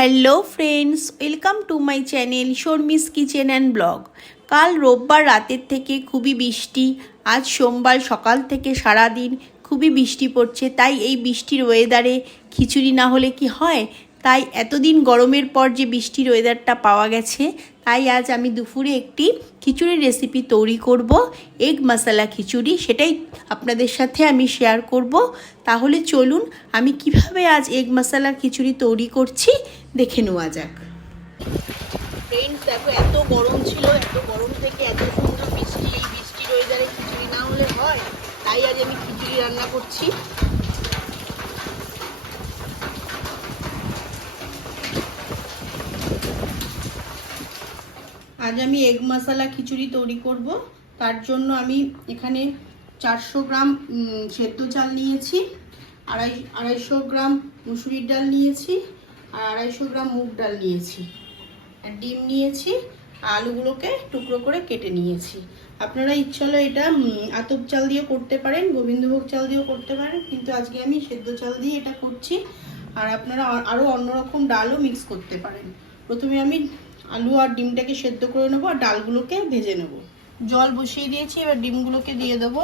Hello friends welcome to my channel Sharmi's kitchen and blog কাল রোববার রাতের থেকে খুবই বৃষ্টি, আজ সোমবার সকাল থেকে সারা দিন খুবই বৃষ্টি পড়ছে, তাই এই বৃষ্টির ওয়েদারে খিচুড়ি না হলে কি হয়? তাই এতদিন গরমের পর যে বৃষ্টির ওয়েদারটা পাওয়া গেছে তাই আজ আমি দুপুরে একটি খিচুড়ির রেসিপি তৈরি করব এগ মশলা খিচুড়ি, সেটাই আপনাদের সাথে আমি শেয়ার করব। তাহলে চলুন, আমি কীভাবে আজ এগ মশলা খিচুড়ি তৈরি করছি, দেখে নেওয়া যাক। ফ্রেন্ডস দেখো, এত গরম ছিল, এত গরম থেকে এত সুন্দর বৃষ্টি এই বৃষ্টির ওয়েদারে খিচুড়ি না হলে হয়। তাই আজ আমি খিচুড়ি রান্না করছি। আজ আমি এগ মশলা খিচুড়ি তৈরি করব। তার জন্য আমি এখানে চারশো গ্রাম সেদ্ধ চাল নিয়েছি, আড়াই, আড়াইশো গ্রাম মুসুরির ডাল নিয়েছি, আর আড়াইশো গ্রাম মুগ ডাল নিয়েছি। আর ডিম নিয়েছি আলুগুলোকে টুকরো করে কেটে নিয়েছি। আপনারা ইচ্ছা হলে এটা আতপ চাল দিয়ে করতে পারেন, গোবিন্দভোগ চাল দিয়েও করতে পারেন, কিন্তু আজকে আমি সেদ্ধ চাল দিয়ে এটা করছি। আর আপনারা আরও অন্যরকম ডালও মিক্স করতে পারেন। প্রথমে আমি আলু আর ডিমটাকে সেদ্ধ করে নেব আর ডালগুলোকে ভেজে নেব। জল বসিয়ে দিয়েছি, এবার ডিমগুলোকে দিয়ে দেবো।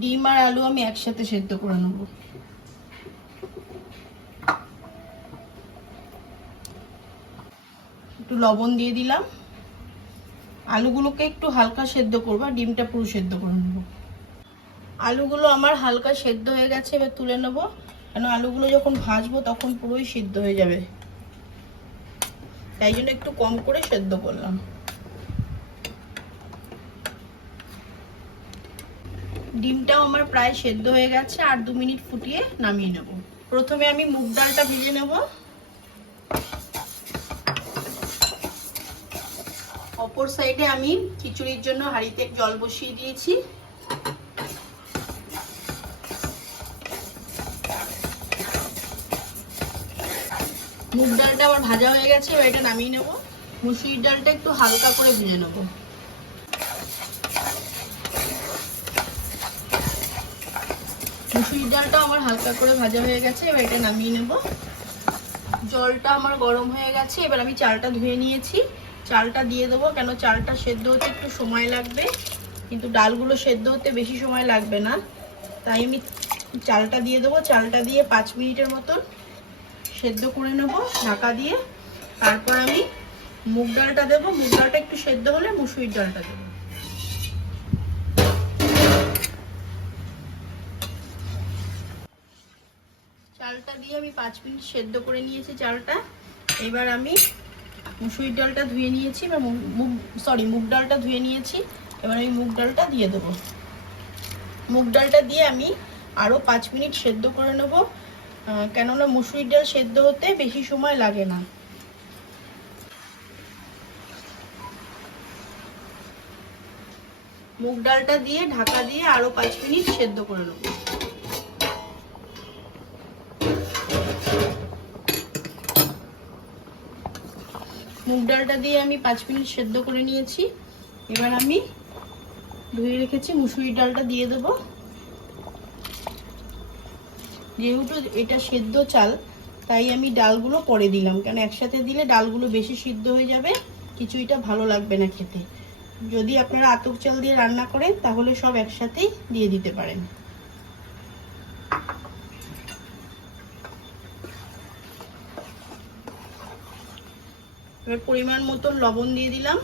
ডিম আর আলু আমি একসাথে সেদ্ধ করে নেব। একটু লবণ দিয়ে দিলাম। আলুগুলোকে একটু হালকা সেদ্ধ করব ডিমটা পুরো সেদ্ধ করে নেব। আলুগুলো আমার হালকা সেদ্ধ হয়ে গেছে, এবার তুলে নেব। কেন আলুগুলো যখন ভাজবো তখন পুরোই সিদ্ধ হয়ে যাবে। তাই জন্য একটু কম করে সেদ্ধ করলাম। ডিমটাও আমার প্রায় সেদ্ধ হয়ে গেছে, আর দু মিনিট ফুটিয়ে নামিয়ে নেব। প্রথমে আমি মুগ ডালটা ভেজে নেব। অপর সাইডে আমি খিচুড়ির জন্য হাঁড়িতে জল বসিয়ে দিয়েছি। মুগ ডালটা আমার ভাজা হয়ে গেছে, এবার এটা নামিয়ে নেব। মুসুরির ডালটা একটু হালকা করে ভেজে নেব। মুসুরির ডালটা আমার হালকা করে ভাজা হয়ে গেছে, এবার এটা নামিয়ে নেব। জলটা আমার গরম হয়ে গেছে, এবার আমি চালটা ধুয়ে নিয়েছি। চালটা দিয়ে দেবো, কেন চালটা সেদ্ধ হতে একটু সময় লাগবে। কিন্তু ডালগুলো সেদ্ধ হতে বেশি সময় লাগবে না। তাই আমি চালটা দিয়ে দেবো। চালটা দিয়ে পাঁচ মিনিটের মতন সেদ্ধ করে নেব, ঢাকা দিয়ে। তারপর আমি মুগ ডালটা দেবো। মুগ ডালটা একটু সেদ্ধ হলে মুসুরির ডালটা দেবো। চালটা দিয়ে আমি পাঁচ মিনিট সেদ্ধ করে নিয়েছি চালটা। এবার আমি মুসুরির ডালটা ধুয়ে নিয়েছি, বা মুগ সরি মুগ ডালটা ধুয়ে নিয়েছি। এবার আমি মুগ ডালটা দিয়ে দেবো। মুগ ডালটা দিয়ে আমি আরও পাঁচ মিনিট সেদ্ধ করে নেব। কেননা মুসুরির ডাল সেদ্ধ হতে বেশি সময় লাগে না। মুগ ডালটা দিয়ে ঢাকা দিয়ে আরও পাঁচ মিনিট সেদ্ধ করে নেব। মুগ ডালটা দিয়ে আমি পাঁচ মিনিট সেদ্ধ করে নিয়েছি। এবার আমি ধুয়ে রেখেছি মুসুরির ডালটা দিয়ে দেবো। যেহেতু এটা সেদ্ধ চাল, তাই আমি ডালগুলো পরে দিলাম। কেন একসাথে দিলে ডালগুলো বেশি সিদ্ধ হয়ে যাবে, কিছুইটা ভালো লাগবে না খেতে। যদি আপনারা আতক চাল দিয়ে রান্না করেন, তাহলে সব একসাথেই দিয়ে দিতে পারেন। এবার পরিমাণ মতন লবণ দিয়ে দিলাম।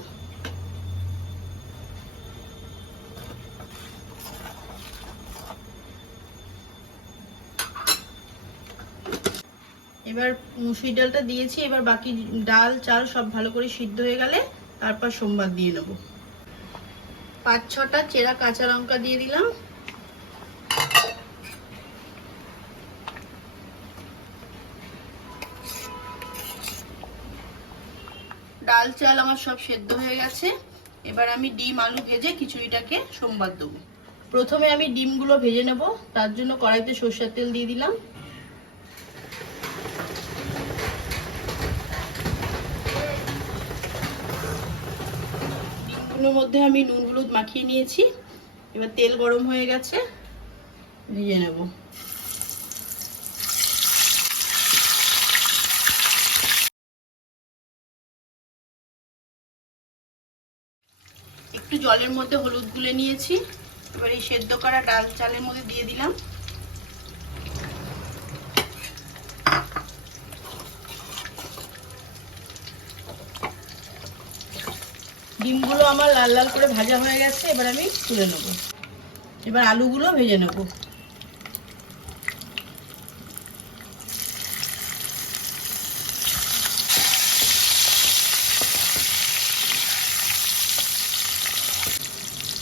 এবার মুসুরি ডালটা দিয়েছি, এবার বাকি ডাল, চাল সব ভালো করে সিদ্ধ হয়ে গেলে তারপর সোমবার দিয়ে নেব। পাঁচ ছটা চেরা কাঁচা লঙ্কা দিয়ে দিলাম। ডাল, চাল আমার সব সেদ্ধ হয়ে গেছে। এবার আমি ডিম, আলু ভেজে খিচুড়িটাকে সোমবার দেবো। প্রথমে আমি ডিমগুলো ভেজে নেব, তার জন্য কড়াইতে সর্ষের তেল দিয়ে দিলাম। ডিমগুলোর মধ্যে আমি নুন হলুদ মাখিয়ে নিয়েছি। এবার তেল গরম হয়ে গেছে। ভেজে নেব। একটু জলের মধ্যে হলুদ গুলে নিয়েছি। এবার এই সেদ্ধ করা ডাল চালের মধ্যে দিয়ে দিলাম। ডিমগুলো আমার লাল লাল করে ভাজা হয়ে গেছে, এবার আমি তুলে নেব। এবার আলুগুলো ভেজে নেব।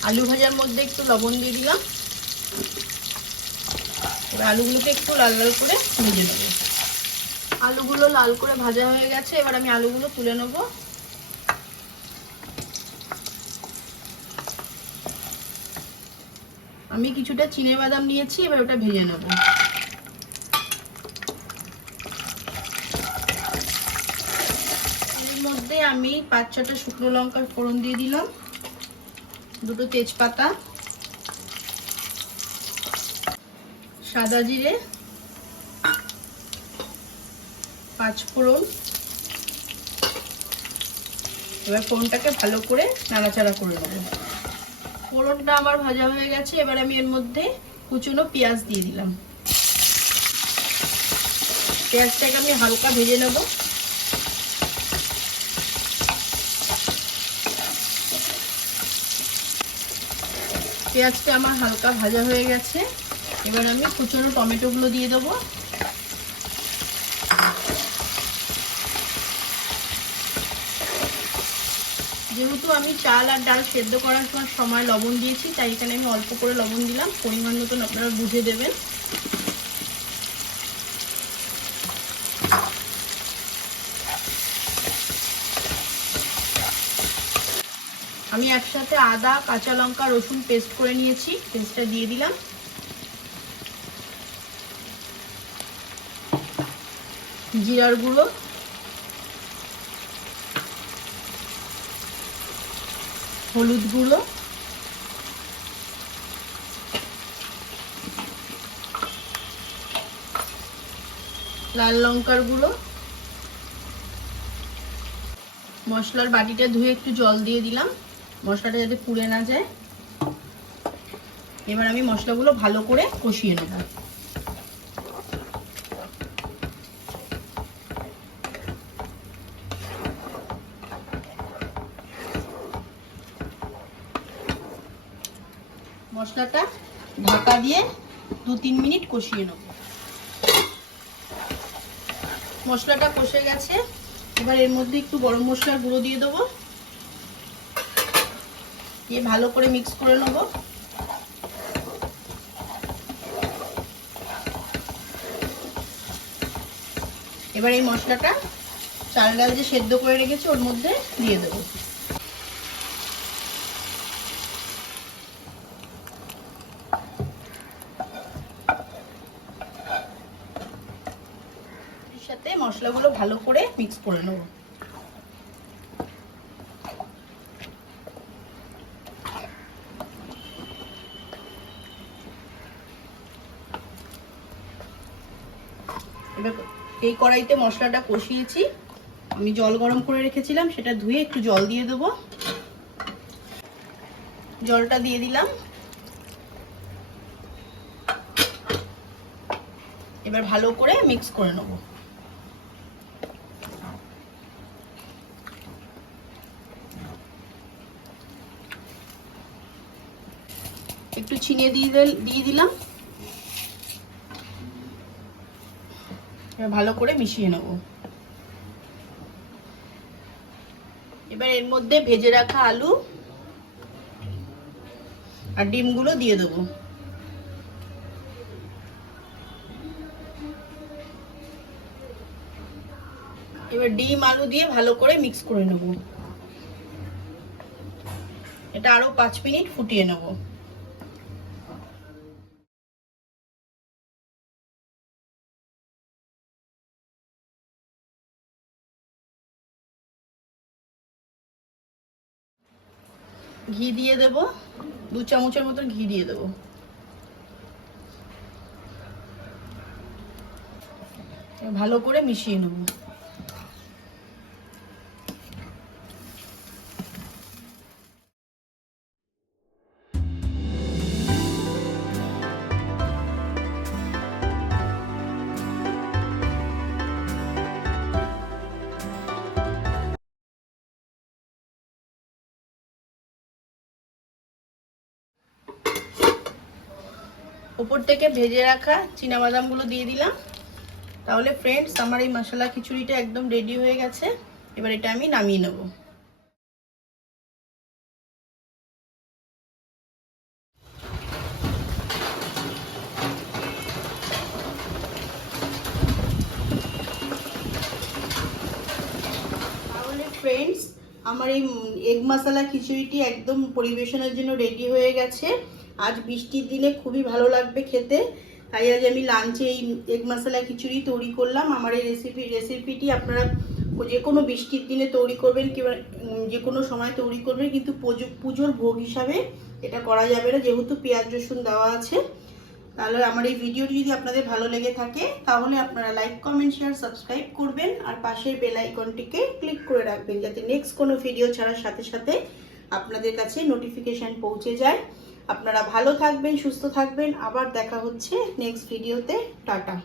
আলু ভাজার মধ্যে একটু লবণ দিয়ে দিলাম। এবার আলুগুলোকে একটু লাল লাল করে ভেজে নেব। আলুগুলো লাল করে ভাজা হয়ে গেছে, এবার আমি আলুগুলো তুলে নেব। আমি কিছুটা চিনে বাদাম নিয়েছি, এবার ওটা ভেজে নেব। এর মধ্যে আমি পাঁচ ছটা শুকনো লঙ্কার ফোড়ন দিয়ে দিলাম, দুটো তেজপাতা, সাদা জিরে, পাঁচ ফোড়ন। এবার ফোড়নটাকে ভালো করে নাড়াচাড়া করে নেব। ফোড়নটা আমার ভাজা হয়ে গেছে, এবার আমি এর মধ্যে কুচুনো পেঁয়াজ দিয়ে দিলাম। পেঁয়াজটাকে আমি হালকা ভেজে নেব। পেঁয়াজটা আমার হালকা ভাজা হয়ে গেছে, এবার আমি কুচুনো টমেটোগুলো দিয়ে দেবো। যেহেতু আমি চাল আর ডাল সেদ্ধ করার সময় সময় লবণ দিয়েছি, তাই এখানে আমি অল্প করে লবণ দিলাম। পরিমাণ মতন আপনারা বুঝে দেবেন। আমি একসাথে আদা, কাঁচা লঙ্কা, রসুন পেস্ট করে নিয়েছি। পেস্টটা দিয়ে দিলাম। জিরার গুঁড়ো। হলুদ গুঁড়ো। লাল লঙ্কার গুঁড়ো। মশলার বাটিটা ধুয়ে একটু জল দিয়ে দিলাম। মশলাটা যাতে পুড়ে না যায়। এবার আমি মশলাগুলো ভালো করে কষিয়ে নেব। মশলাটা ঢাকা দিয়ে দু তিন মিনিট কষিয়ে নেব। মশলাটা কষে গেছে। এবার এর মধ্যে একটু গরম মশলার গুঁড়ো দিয়ে দেবো। দিয়ে ভালো করে মিক্স করে নেব। এবার এই মশলাটা চাল ডাল যে সেদ্ধ করে রেখেছি, ওর মধ্যে দিয়ে দেবো সাথে মশলাগুলো ভালো করে মিক্স করে নেব এই কড়াইতে মশলাটা কষিয়েছি। আমি জল গরম করে রেখেছিলাম, সেটা ধুয়ে একটু জল দিয়ে দেবো। জলটা দিয়ে দিলাম। এবার ভালো করে মিক্স করে নেব। একটু ছিনিয়ে দিয়ে দিয়ে দিলাম। ভালো করে মিশিয়ে নেব। এবার এর মধ্যে ভেজে রাখা আলু আর ডিমগুলো দিয়ে দেবো। এবার ডিম, আলু দিয়ে ভালো করে মিক্স করে নেব। এটা আরও পাঁচ মিনিট ফুটিয়ে নেব। ঘি দিয়ে দেব। দু চামচের মতো ঘি দিয়ে দেব। ভালো করে মিশিয়ে নেব। ওপর থেকে ভেজে রাখা বাদামগুলো দিয়ে দিলাম। তাহলে ফ্রেন্ডস আমার এই মশলা খিচুড়িটা একদম রেডি হয়ে গেছে। এবার এটা আমি নামিয়ে নেব। ফ্রেন্ডস আমার এই এগ মশলা খিচুড়িটি একদম পরিবেশনের জন্য রেডি হয়ে গেছে। আজ বৃষ্টির দিনে খুবই ভালো লাগবে খেতে। তাই আজ আমি লাঞ্চে এই এগ মশলা খিচুড়ি তৈরি করলাম। আমার এই রেসিপি রেসিপিটি আপনারা যে কোনো বৃষ্টির দিনে তৈরি করবেন কিংবা যে কোনো সময় তৈরি করবেন, কিন্তু পুজোর ভোগ হিসাবে এটা করা যাবে না। যেহেতু পেঁয়াজ, রসুন দেওয়া আছে। তাহলে আমার এই ভিডিওটি যদি আপনাদের ভালো লেগে থাকে, তাহলে আপনারা লাইক কমেন্ট শেয়ার সাবস্ক্রাইব করবেন। আর পাশের বেল আইকনটিকে ক্লিক করে রাখবেন, যাতে নেক্সট কোনো ভিডিও ছাড়ার সাথে সাথে আপনাদের কাছে নোটিফিকেশান পৌঁছে যায়। আপনারা ভালো থাকবেন সুস্থ থাকবেন। আবার দেখা হচ্ছে নেক্সট ভিডিওতে টাটা।